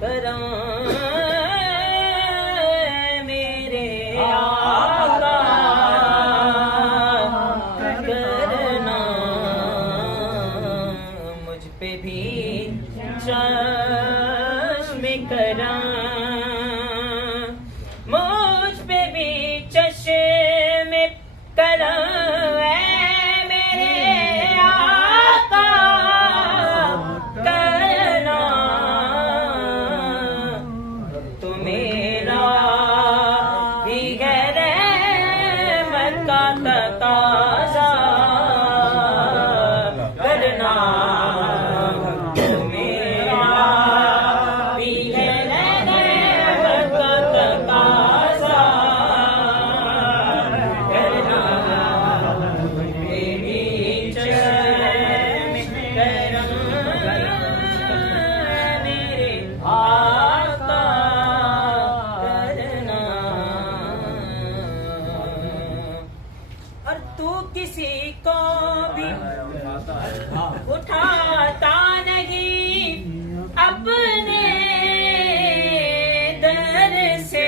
करम मेरे आका करना मुझ पे भी चश्मे करम मुझ पे भी चश्मे करम किसी को भी उठाता नहीं अपने दर से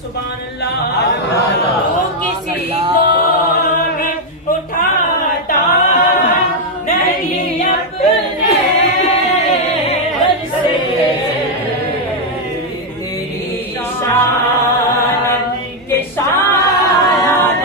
सुभान अल्लाह तो किसी को भी उठाता नहीं अपने दर से तेरी शान के शान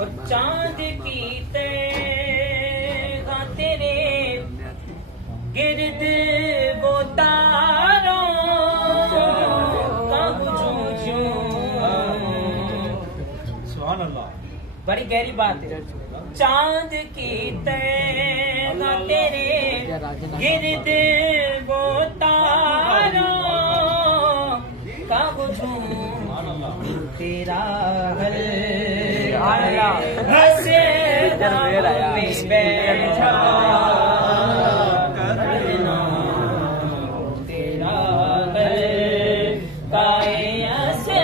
और चांद की तेरा तेरे गिर्द वो तारों का सुभान अल्लाह बड़ी गहरी बात है। चांद की तेरा तेरे गिर्द वो तारों का तेरा हल हसे बैठा करना तेरा हसे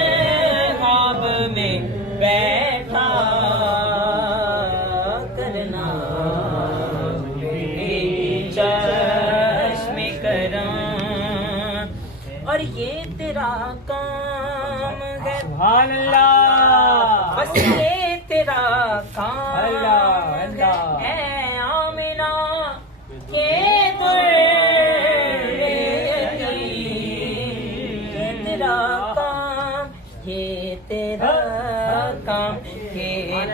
ख्वाब में बैठा करना चश्मे करम और ये तेरा काम है सुभान अल्लाह बस ये तेरा काम है आमिना के तेरा काम ये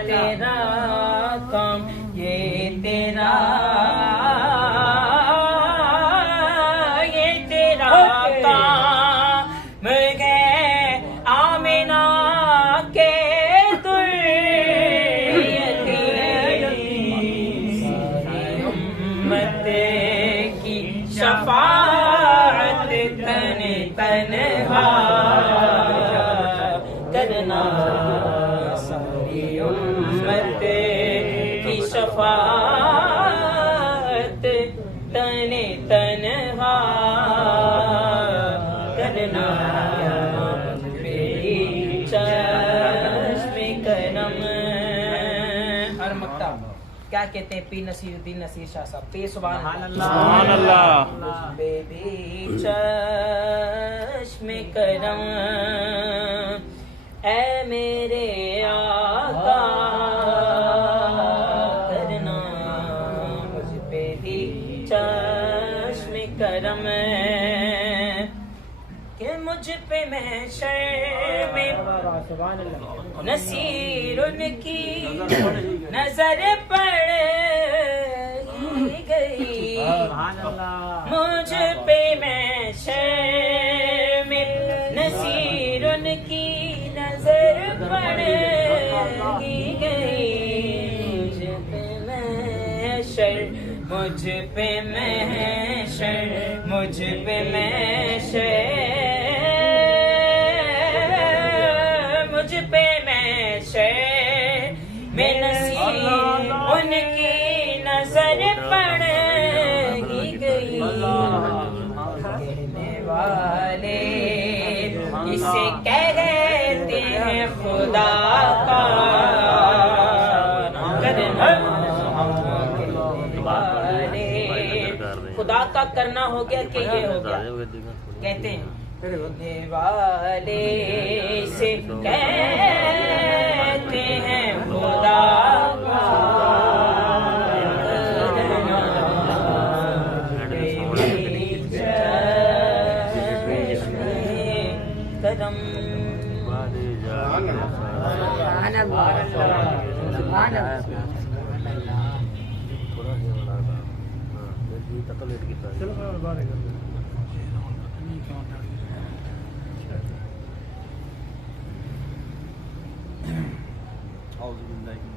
तेरा काम ये तेरा काम ये तेरा काम है आमिना के की शफाअत तन तन्हा करना सारी उम्मत की शफाअत तन तन्हा करना मेरी चश्मे करम हर मक्ता क्या कहते हैं पी नसीरुद्दीन नसीर शाह साहब पे सुभान अल्लाह बेबी चश्मे करम ऐ मेरे आका करना मुझ पे भी चश्मे करम कि मुझ पे महशर में नसीर उनकी नजर पड़ गई मुझ पे महशर में नसीर उनकी नजर पड़ गई मुझ पे महशर मुझ पे मैं शे, मुझ पे मैं शे में नसीब उनकी नजर पड़ ही गई। कहने वाले इसे कहते हैं खुदा का करना, खुदा का करना हो गया कि ये हो गया। कहते हैं करने वाले से कहते हैं खुदा का करम। चलो